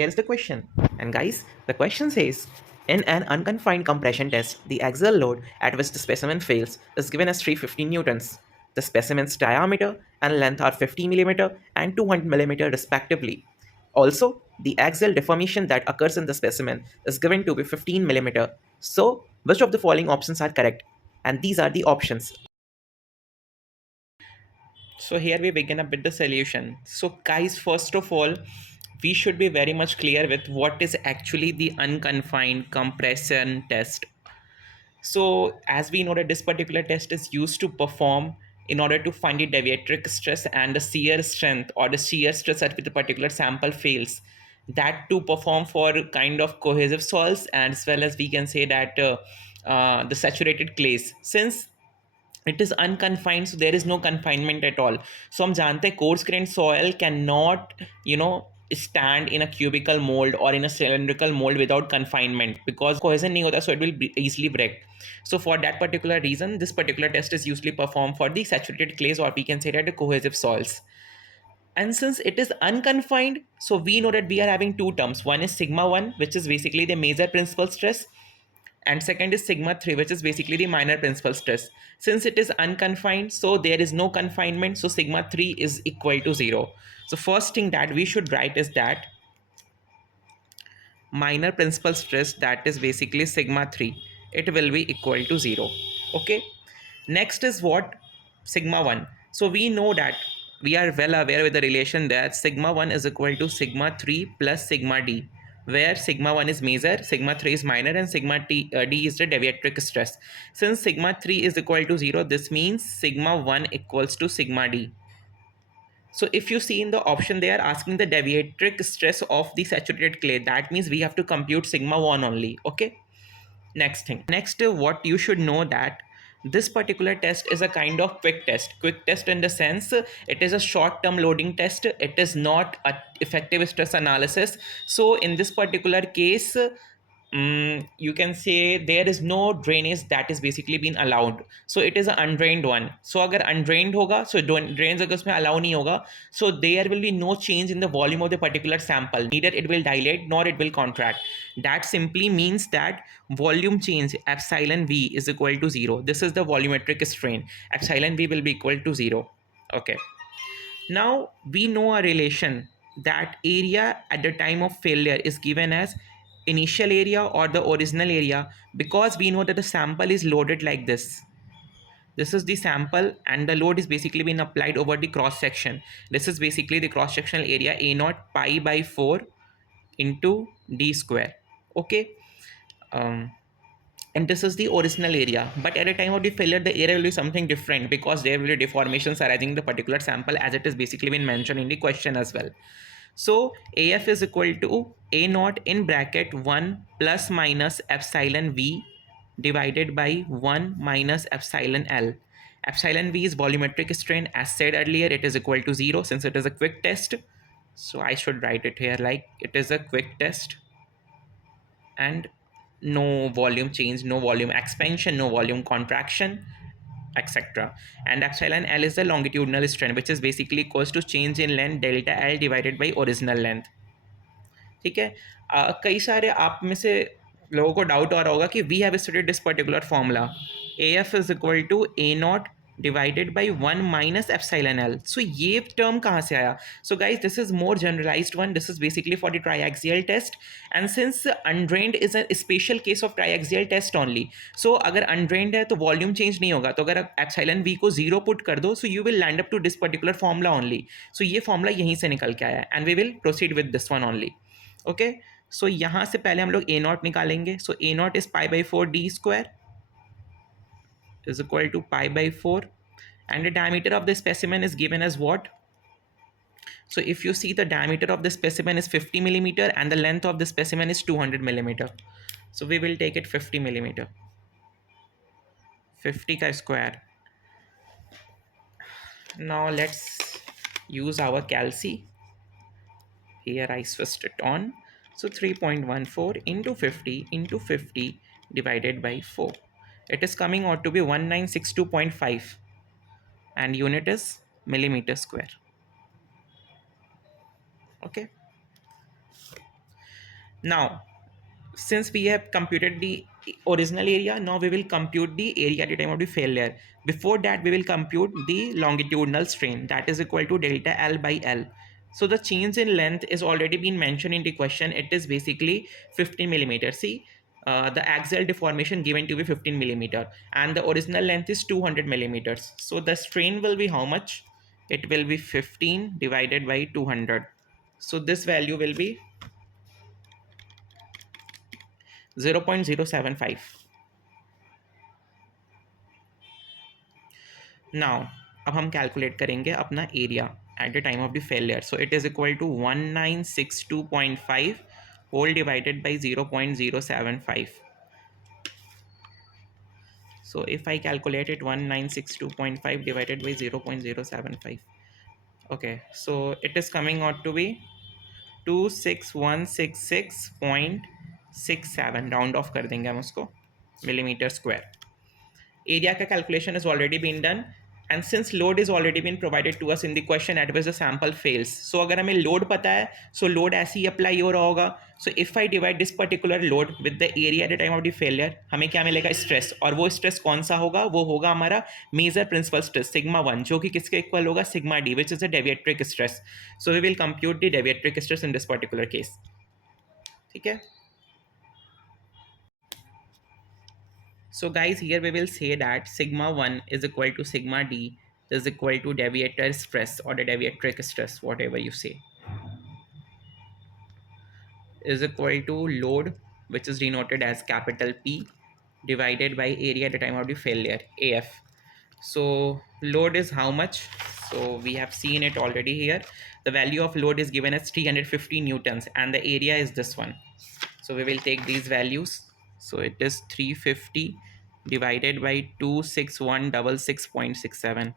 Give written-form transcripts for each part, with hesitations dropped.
here is the question. And guys, the question says, in an unconfined compression test, the axial load at which the specimen fails is given as 350 newtons. The specimen's diameter and length are 50 mm and 200 mm respectively. Also, the axial deformation that occurs in the specimen is given to be 15 mm. So, which of the following options are correct? And these are the options. So here we begin up with the solution. So guys, first of all, we should be very much clear with what is actually the unconfined compression test. So as we know that this particular test is used to perform in order to find the deviatoric stress and the shear strength or the shear stress at which the particular sample fails. That to perform for kind of cohesive soils, and as well as we can say that the saturated clays. Since it is unconfined, so there is no confinement at all. So हम जानते हैं coarse grained soil cannot stand in a cubical mold or in a cylindrical mold without confinement, because cohesion नहीं होता, so it will easily break. So for that particular reason, this particular test is usually performed for the saturated clays, or we can say that the cohesive soils. And since it is unconfined, so we know that we are having two terms. One is sigma 1, which is basically the major principal stress, and second is sigma 3, which is basically the minor principal stress. Since it is unconfined, so there is no confinement, so sigma 3 is equal to 0. So first thing that we should write is that minor principal stress, that is basically sigma 3, it will be equal to 0. Okay, next is what? Sigma 1. So we know that we are well aware with the relation that sigma 1 is equal to sigma 3 plus sigma d, where sigma 1 is major, sigma 3 is minor, and d is the deviatoric stress. Since sigma 3 is equal to 0, this means sigma 1 equals to sigma d. So if you see in the option, they are asking the deviatoric stress of the saturated clay. That means we have to compute sigma 1 only. Okay. Next thing. Next, what you should know that this particular test is a kind of quick test. Quick test in the sense it is a short-term loading test. It is not a effective stress analysis. So in this particular case, you can say there is no drainage that is basically been allowed, so it is an undrained one. So agar undrained hoga, so drains agar usme allow nahi hoga, so there will be no change in the volume of the particular sample, neither it will dilate nor it will contract. That simply means that volume change epsilon v is equal to 0. This is the volumetric strain. Epsilon v will be equal to 0. Okay, now we know a relation that area at the time of failure is given as initial area or the original area, because we know that the sample is loaded like this. This is the sample and the load is basically being applied over the cross section. This is basically the cross sectional area A naught pi by 4 into d square. Okay. And this is the original area, but at the time of the failure the area will be something different, because there will be deformations arising in the particular sample, as it is basically been mentioned in the question as well. So AF is equal to A naught in bracket 1 plus minus epsilon V divided by 1 minus epsilon L. Epsilon V is volumetric strain. As said earlier, it is equal to 0 since it is a quick test. So I should write it here like it is a quick test, and no volume change, no volume expansion, no volume contraction, etc. And epsilon L is the longitudinal strain, which is basically equals to change in length delta L divided by original length. ठीक है. कई सारे आप में से लोगों को doubt आ रहा होगा कि we have studied this particular formula A F is equal to A naught divided by 1 minus epsilon L. So ये टर्म कहाँ से आया? So guys this is more generalised one. This is basically for the triaxial test, and since undrained is a special case of triaxial test only, so अगर undrained है तो volume change नहीं होगा. तो अगर आप एप्सिलॉन वी को 0 put कर दो, so you will land up to this particular formula only. So ये फॉर्मूला यहीं से निकल के आया, and we will proceed with this one only. Okay, so यहाँ से पहले हम लोग ए नॉट निकालेंगे. So A naught is pi by 4 D square is equal to pi by 4, and the diameter of the specimen is given as what? So if you see, the diameter of the specimen is 50 millimeter and the length of the specimen is 200 millimeter. So we will take it 50 millimeter, 50 ka square. Now let's use our calci. Here I switched it on. So 3.14 into 50 divided by 4. It is coming out to be 1962.5, and unit is millimeter square. Okay. Now, since we have computed the original area, now we will compute the area at the time of the failure. Before that, we will compute the longitudinal strain, that is equal to delta L by L. So the change in length is already been mentioned in the question. It is basically 15 millimeter. See, the axial deformation given to be 15 millimeter and the original length is 200 millimeters. So the strain will be how much? It will be 15 divided by 200. So this value will be 0.075. Now अब हम calculate करेंगे अपना area at the time of the failure. So it is equal to 1962.5 whole divided by 0.075. So if I calculate it, 1962.5 divided by 0.075. Okay, so it is coming out to be 26166.67. Round of कर देंगे हम उसको millimetre square. Area का calculation has already been done, and since load is already been provided to us in the question at which the sample fails, so अगर हमें load पता है, so load ऐसे ही apply हो रहा होगा. So if I divide this particular load with the area at the time of the failure, हमें क्या मिलेगा? Stress. और वो stress कौन सा होगा? वो होगा हमारा major principal stress sigma 1, जो कि किसके इक्वल होगा? Sigma d, which is the deviatoric stress. So we will compute the deviatoric stress in this particular case. ठीक है? So guys, here we will say that sigma 1 is equal to sigma d is equal to deviator stress or the deviatoric stress, whatever you say, is equal to load, which is denoted as capital P, divided by area at the time of the failure, AF. So load is how much? So we have seen it already here. The value of load is given as 350 newtons and the area is this one. So we will take these values. So it is 350 divided by 26166.67.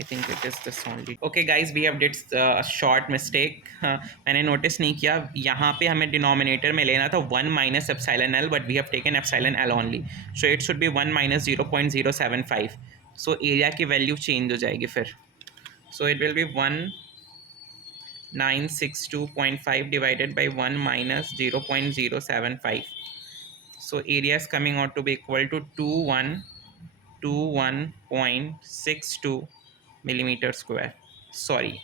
I think it is this only. Okay guys, we have did a short mistake. मैंने notice नहीं किया, यहाँ पे हमें denominator में लेना था 1 minus epsilon L, but we have taken epsilon L only. So it should be 1 minus 0.075. So area की value change हो जाएगी फिर. So it will be 1962.5 divided by 1 minus 0.075. So area is coming out to be equal to 2121.62 millimeter square. Sorry,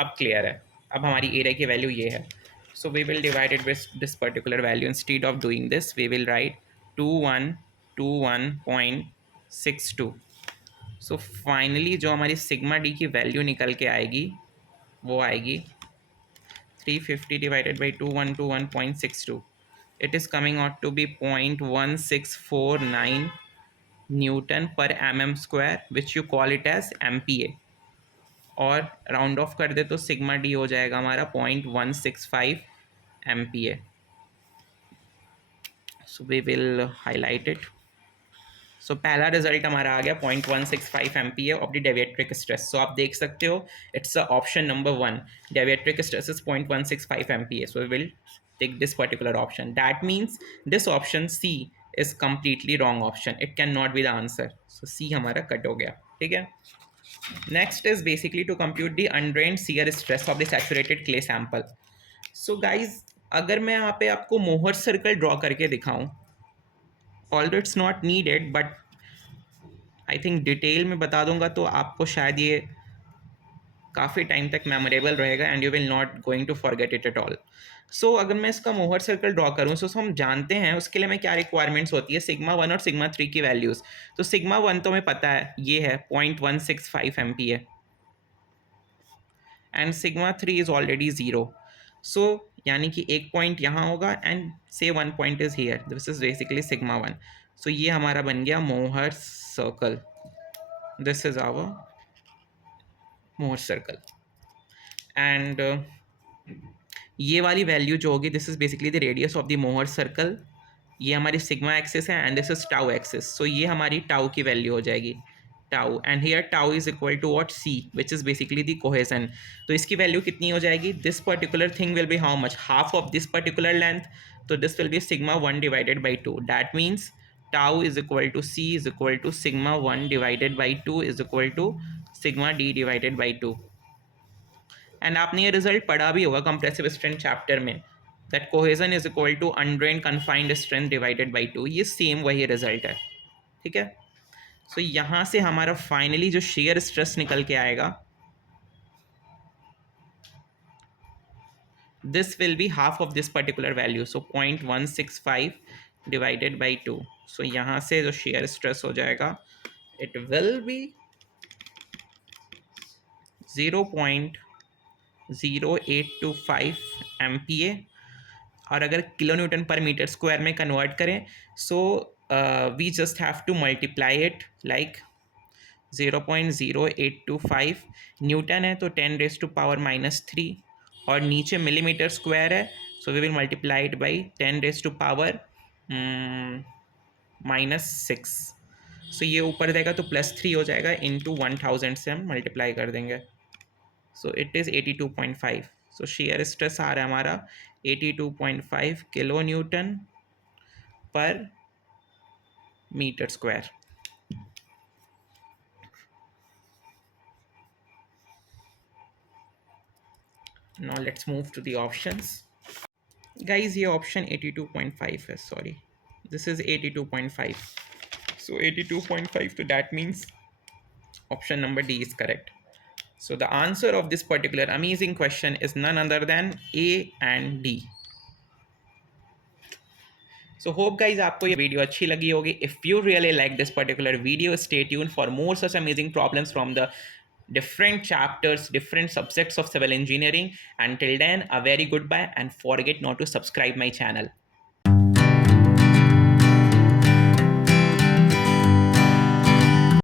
अब clear है. अब हमारी area की value ये है. So we will divide it with this particular value. Instead of doing this, we will write 2121.62. So finally जो हमारी sigma d की value निकल के आएगी वो आएगी 350 divided by 2121.62. It is coming out to be 0.1649 Newton per mm square, which you call it as MPa. और round of कर दे तो सिग्मा डी हो जाएगा हमारा 0.165 MPa. So we will highlight it. So पहला रिजल्ट हमारा आ गया 0.165 MPa of the deviatoric stress. So आप देख सकते हो it's option number 1. Deviatoric stress is 0.165 MPa. So we will take this particular option. That means this option C is completely wrong option. It cannot be the answer. So C हमारा cut हो गया. ठीक है. Next is basically to compute the undrained shear stress of the saturated clay sample. So guys, अगर मैं यहाँ पे आपको मोहर सर्कल ड्रॉ करके दिखाऊं, although it's not needed, but I think detail में बता दूंगा तो आपको शायद ये काफ़ी टाइम तक मेमोरेबल रहेगा and you will not going to forget it at all. So अगर मैं इसका मोहर सर्कल ड्रॉ करूँ सो हम जानते हैं उसके लिए हमें क्या रिक्वायरमेंट्स होती है, सिग्मा 1 और सिग्मा 3 की वैल्यूज़. तो सिग्मा 1 तो हमें पता है ये है 0.165 MPa and sigma 3 is already 0. So यानी कि एक पॉइंट यहाँ होगा एंड से 1 point is here. This is basically sigma 1. So ये हमारा बन गया Mohr circle. This is our Mohr circle and ये वाली वैल्यू जो होगी this is basically the radius of the Mohr circle. ये हमारी सिग्मा एक्सिस है and this is tau axis. So ये हमारी टाउ की वैल्यू हो जाएगी tau and here tau is equal to what C which is basically the cohesion. तो इसकी वैल्यू कितनी हो जाएगी? This particular thing will be how much? Half of this particular length. तो this will be sigma 1 divided by 2. That means tau is equal to C is equal to sigma 1 divided by 2 is equal to sigma D divided by 2. And आपने ये result पढ़ा भी होगा compressive strength chapter में. That cohesion is equal to undrained confined strength divided by 2. ये same वही result है. ठीक है. सो यहाँ से हमारा फाइनली जो शेयर स्ट्रेस निकल के आएगा, this will be half of this particular value, so 0.165 divided by 2. so यहाँ से जो shear stress हो जाएगा, it will be 0.0825 MPa. और अगर किलो न्यूटन पर मीटर स्क्वायर में कन्वर्ट करें, so we just have to multiply it like 0.0825 newton है तो 10⁻³ और नीचे मिलीमीटर स्क्वायर है, so we will multiply it by 10⁻⁻⁶. So ये ऊपर जाएगा तो +3 हो जाएगा, इंटू 1000 से हम मल्टीप्लाई कर देंगे. So it is 82.5. So shear stress आ रहा है हमारा 82.5 किलो न्यूटन पर metre square. Now let's move to the options. Guys, ये option 82.5 है, sorry. This is 82.5. So 82.5, so that means option number D is correct. So the answer of this particular amazing question is none other than A and D. So hope guys आपको ये video अच्छी लगी होगी. If you really like this particular video, stay tuned for more such amazing problems from the different chapters, different subjects of civil engineering. Until then, a very goodbye and forget not to subscribe my channel.